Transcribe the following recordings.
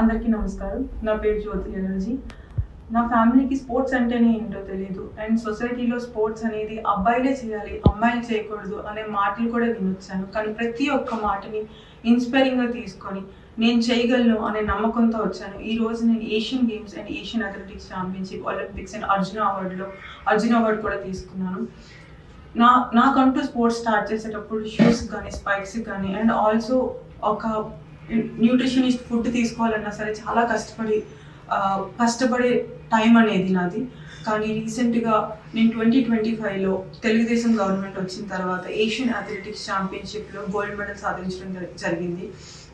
అందరికీ నమస్కారం. నా పేరు జ్యోతి ఎనర్జీ. నా ఫ్యామిలీకి స్పోర్ట్స్ అంటేనే ఏంటో తెలియదు అండ్ సొసైటీలో స్పోర్ట్స్ అనేది అబ్బాయిలే చేయాలి అమ్మాయిలు చేయకూడదు అనే మాటలు కూడా వినొచ్చాను. కానీ ప్రతి ఒక్క మాటని ఇన్స్పైరింగ్గా తీసుకొని నేను చేయగలను అనే నమ్మకంతో వచ్చాను. ఈ రోజు నేను Asian games and Asian athletics championship olympics and Arjuna అవార్డులో Arjuna award కూడా తీసుకున్నాను. నా నాకంటూ స్పోర్ట్స్ స్టార్ట్ చేసేటప్పుడు షూస్ కానీ స్పైక్స్ కానీ అండ్ ఆల్సో ఒక న్యూట్రిషనిస్ట్ ఫుడ్ తీసుకోవాలన్నా సరే చాలా కష్టపడి కష్టపడే టైం అనేది నాది. కానీ రీసెంట్గా నేను ట్వంటీ ట్వంటీ ఫైవ్లో తెలుగుదేశం గవర్నమెంట్ వచ్చిన తర్వాత ఏషియన్ అథ్లెటిక్స్ ఛాంపియన్షిప్లో గోల్డ్ మెడల్ సాధించడం జరిగింది.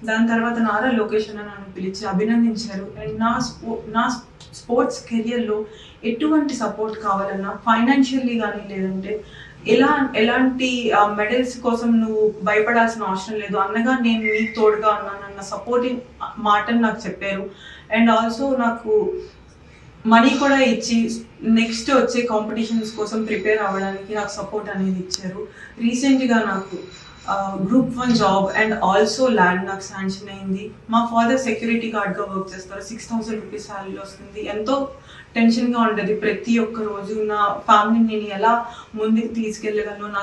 దాని తర్వాత నారా లోకేష్ అన్న నన్ను పిలిచి అభినందించారు. అండ్ నా స్పో నా స్పోర్ట్స్ కెరియర్లో ఎటువంటి సపోర్ట్ కావాలన్నా ఫైనాన్షియల్లీ కానీ లేదంటే ఎలా ఎలాంటి మెడల్స్ కోసం నువ్వు భయపడాల్సిన అవసరం లేదు. అన్నగా నేను నీకు తోడుగా ఉన్నానన్న సపోర్టింగ్ మాటను నాకు చెప్పారు. అండ్ ఆల్సో నాకు మనీ కూడా ఇచ్చి నెక్స్ట్ వచ్చే కాంపిటీషన్స్ కోసం ప్రిపేర్ అవ్వడానికి నాకు సపోర్ట్ అనేది ఇచ్చారు. రీసెంట్గా నాకు group one job and also land నాకు శాంక్షన్ అయింది. మా ఫాదర్ సెక్యూరిటీ గార్డ్గా వర్క్ చేస్తారు. సిక్స్ థౌసండ్ రూపీస్ శాలరీ వస్తుంది. ఎంతో టెన్షన్గా ఉండేది ప్రతి ఒక్క రోజు నా ఫ్యామిలీని నేను ఎలా ముందుకు తీసుకెళ్ళగలను? నా